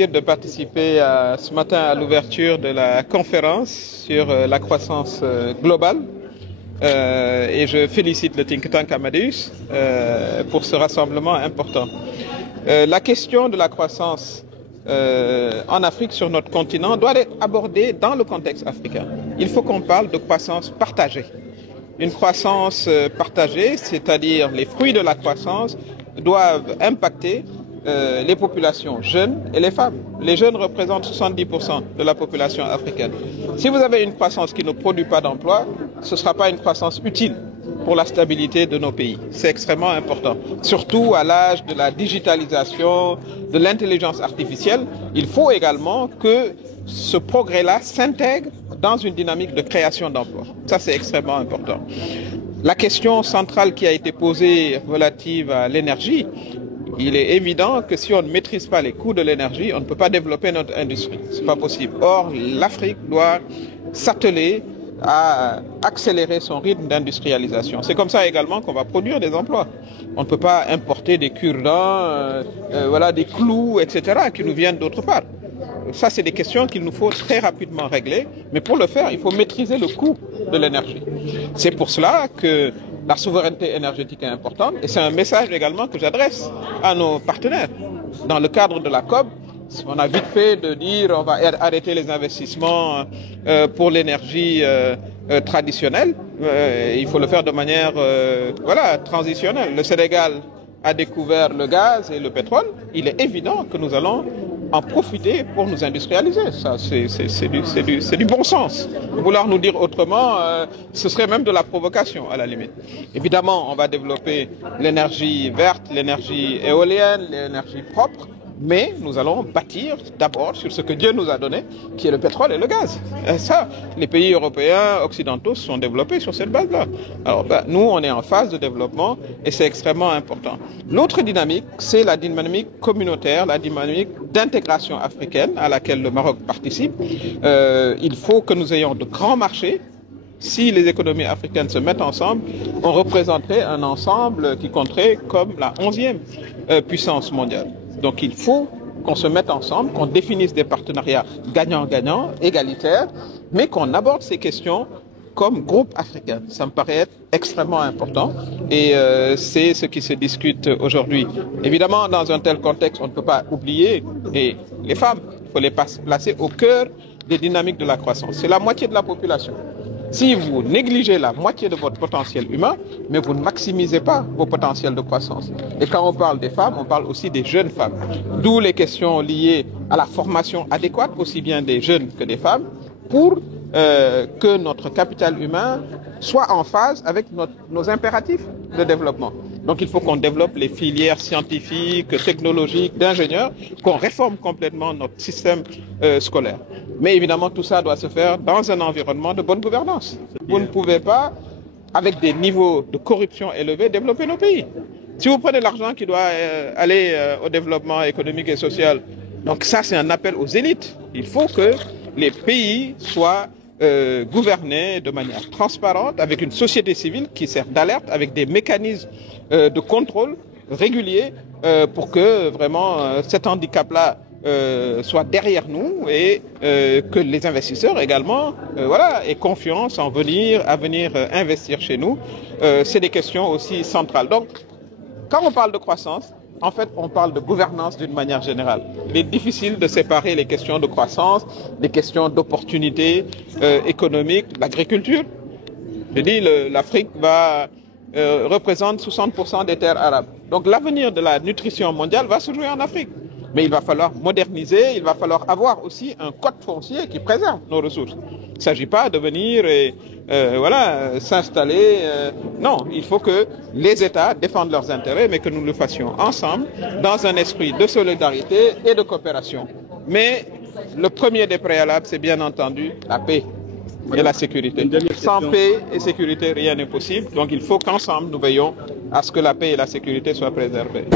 plaisir de participer ce matin à l'ouverture de la conférence sur la croissance globale. Et je félicite le think tank Amadeus pour ce rassemblement important. La question de la croissance en Afrique, sur notre continent, doit être abordée dans le contexte africain. Il faut qu'on parle de croissance partagée. Une croissance partagée, c'est-à-dire les fruits de la croissance doivent impacter les populations jeunes et les femmes. Les jeunes représentent 70% de la population africaine. Si vous avez une croissance qui ne produit pas d'emploi, ce ne sera pas une croissance utile pour la stabilité de nos pays. C'est extrêmement important. Surtout à l'âge de la digitalisation, de l'intelligence artificielle, il faut également que ce progrès-là s'intègre dans une dynamique de création d'emplois. Ça, c'est extrêmement important. La question centrale qui a été posée relative à l'énergie, il est évident que si on ne maîtrise pas les coûts de l'énergie, on ne peut pas développer notre industrie. Ce n'est pas possible. Or, l'Afrique doit s'atteler à accélérer son rythme d'industrialisation. C'est comme ça également qu'on va produire des emplois. On ne peut pas importer des cure-dents, des clous, etc., qui nous viennent d'autre part. Ça, c'est des questions qu'il nous faut très rapidement régler. Mais pour le faire, il faut maîtriser le coût de l'énergie. C'est pour cela que la souveraineté énergétique est importante. Et c'est un message également que j'adresse à nos partenaires. Dans le cadre de la COP, on a vite fait de dire on va arrêter les investissements pour l'énergie traditionnelle. Il faut le faire de manière transitionnelle. Le Sénégal a découvert le gaz et le pétrole. Il est évident que nous allons en profiter pour nous industrialiser. Ça, c'est du bon sens. Vouloir nous dire autrement, ce serait même de la provocation à la limite. Évidemment, on va développer l'énergie verte, l'énergie éolienne, l'énergie propre, mais nous allons bâtir d'abord sur ce que Dieu nous a donné, qui est le pétrole et le gaz. Et ça, les pays européens, occidentaux se sont développés sur cette base-là. Alors, nous, on est en phase de développement et c'est extrêmement important. L'autre dynamique, c'est la dynamique communautaire, la dynamique d'intégration africaine à laquelle le Maroc participe. Il faut que nous ayons de grands marchés. Si les économies africaines se mettent ensemble, on représenterait un ensemble qui compterait comme la 11e puissance mondiale. Donc il faut qu'on se mette ensemble, qu'on définisse des partenariats gagnant-gagnant, égalitaires, mais qu'on aborde ces questions comme groupe africain. Ça me paraît être extrêmement important et c'est ce qui se discute aujourd'hui. Évidemment, dans un tel contexte, on ne peut pas oublier les femmes. Il faut les placer au cœur des dynamiques de la croissance. C'est la moitié de la population. Si vous négligez la moitié de votre potentiel humain, mais vous ne maximisez pas vos potentiels de croissance. Et quand on parle des femmes, on parle aussi des jeunes femmes. D'où les questions liées à la formation adéquate, aussi bien des jeunes que des femmes, pour que notre capital humain soit en phase avec nos impératifs de développement. Donc il faut qu'on développe les filières scientifiques, technologiques, d'ingénieurs, qu'on réforme complètement notre système scolaire. Mais évidemment, tout ça doit se faire dans un environnement de bonne gouvernance. Vous ne pouvez pas, avec des niveaux de corruption élevés, développer nos pays. Si vous prenez l'argent qui doit aller au développement économique et social, donc ça c'est un appel aux élites. Il faut que les pays soient gouvernés de manière transparente, avec une société civile qui sert d'alerte, avec des mécanismes de contrôle réguliers pour que vraiment cet handicap-là soit derrière nous et que les investisseurs également aient confiance à venir investir chez nous. C'est des questions aussi centrales. Donc, quand on parle de croissance, en fait, on parle de gouvernance d'une manière générale. Il est difficile de séparer les questions de croissance, les questions d'opportunités économiques, l'agriculture. Je dis, l'Afrique représente 60% des terres arabes. Donc l'avenir de la nutrition mondiale va se jouer en Afrique. Mais il va falloir moderniser, il va falloir avoir aussi un code foncier qui préserve nos ressources. Il ne s'agit pas de venir et s'installer. Non, il faut que les États défendent leurs intérêts, mais que nous le fassions ensemble, dans un esprit de solidarité et de coopération. Mais le premier des préalables, c'est bien entendu la paix et la sécurité. Sans paix et sécurité, rien n'est possible. Donc il faut qu'ensemble, nous veillons à ce que la paix et la sécurité soient préservées.